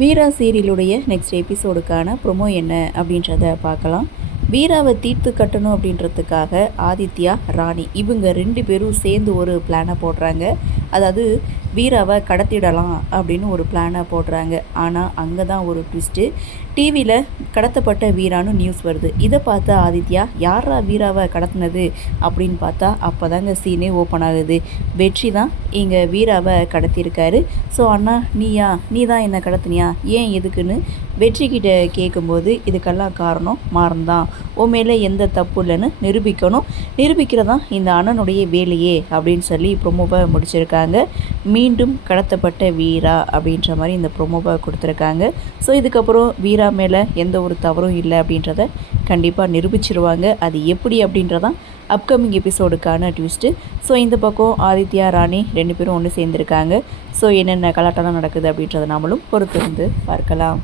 வீரா சீரியலுடைய next எபிசோடுக்கான promo என்ன அப்படின்றத பார்க்கலாம். வீராவை தீர்த்து கட்டணும் அப்படின்றதுக்காக ஆதித்யா, ராணி இவங்க 2 பேரும் சேர்ந்து ஒரு பிளானை போடுறாங்க. அதாவது வீராவை கடத்திடலாம் அப்படின்னு ஒரு பிளானை போடுறாங்க. ஆனால் அங்கே தான் ஒரு ட்விஸ்ட்டு. டிவியில் கடத்தப்பட்ட வீரான்னு நியூஸ் வருது. இதை பார்த்த ஆதித்யா, யாரா வீராவை கடத்தினது அப்படின்னு பார்த்தா அப்போ தாங்க சீனே ஓப்பன் ஆகுது. வெற்றி தான் இங்கே வீராவை கடத்தியிருக்காரு. ஸோ அண்ணா நீ தான் என்னை கடத்தினியா, ஏன் எதுக்குன்னு வெற்றிக்கிட்ட கேட்கும்போது இதுக்கெல்லாம் காரணம் மாறன் தான், உன் மேலே எந்த தப்பு இல்லைன்னு நிரூபிக்கிறதான் இந்த அண்ணனுடைய வேலையே அப்படின்னு சொல்லி ப்ரொமோவை முடிச்சிருக்காங்க. மீண்டும் கடத்தப்பட்ட வீரா அப்படின்ற மாதிரி இந்த ப்ரொமோவை கொடுத்துருக்காங்க. ஸோ இதுக்கப்புறம் வீரா மேலே எந்த ஒரு தவறும் இல்லை அப்படின்றத கண்டிப்பாக நிரூபிச்சிருவாங்க. அது எப்படி அப்படின்றதான் அப்கமிங் எபிசோடுக்கான ட்விஸ்ட்டு. ஸோ இந்த பக்கம் ஆதித்யா, ராணி 2 பேரும் ஒன்று சேர்ந்துருக்காங்க. ஸோ என்னென்ன கலாட்டெல்லாம் நடக்குது அப்படின்றத நாமளும் பொறுத்திருந்து பார்க்கலாம்.